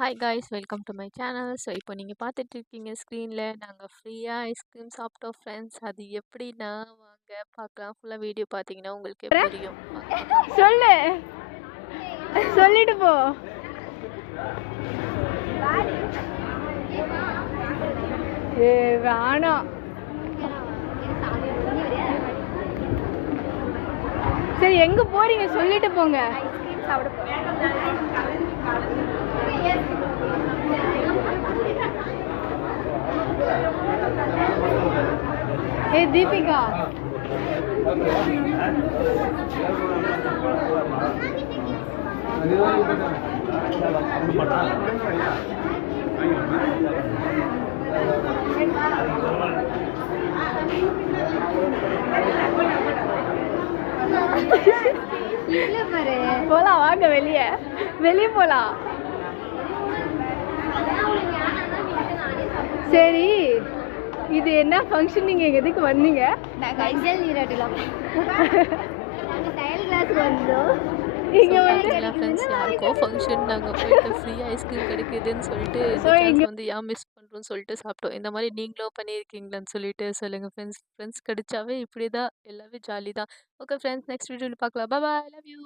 Hi guys welcome to my channel. So இப்போ நீங்கள் பார்த்துட்டு இருக்கீங்க ஸ்க்ரீனில் நாங்கள் ஃப்ரீயாக ஐஸ்கிரீம் சாப்பிட்டோம் ஃப்ரெண்ட்ஸ். அது எப்படின்னா வாங்க பார்க்கலாம். ஃபுல்லாக வீடியோ பார்த்தீங்கன்னா உங்களுக்கே புரியும். வாங்க பார்க்கலாம். சொல்லு சொல்லிட்டு போ. ஏ வேணாம். சரி எங்க போறீங்க சொல்லிட்டு போங்க. ஐஸ்கிரீம் சாப்பிட ஏ தீபிகா போலாம் வாங்க வெளியே வெளியே போலாம். சரி இது என்ன ஃபங்க்ஷன்? நீங்க எதுக்கு வந்தீங்க? மஞ்சள் நீராட்டலாம் டைல் கிளாஸ் வந்தோம். இங்கே வந்து ஃப்ரெண்ட்ஸ் யாருக்கோ ஃபங்க்ஷன் நாங்கள் போயிட்டு ஃப்ரீயாக ஐஸ்கிரீம் கிடைக்குதுன்னு சொல்லிட்டு இங்கே வந்து ஏன் மிஸ் பண்ணுறோன்னு சொல்லிட்டு சாப்பிட்டோம். இந்த மாதிரி நீங்களும் பண்ணியிருக்கீங்களான்னு சொல்லிட்டு சொல்லுங்கள் ஃப்ரெண்ட்ஸ். ஃப்ரெண்ட்ஸ் கிடைச்சாவே இப்படி தான், எல்லாமே ஜாலி தான். ஓகே ஃப்ரெண்ட்ஸ், நெக்ஸ்ட் வீடியோவில் பார்க்கலாம். பாய், லவ் யூ.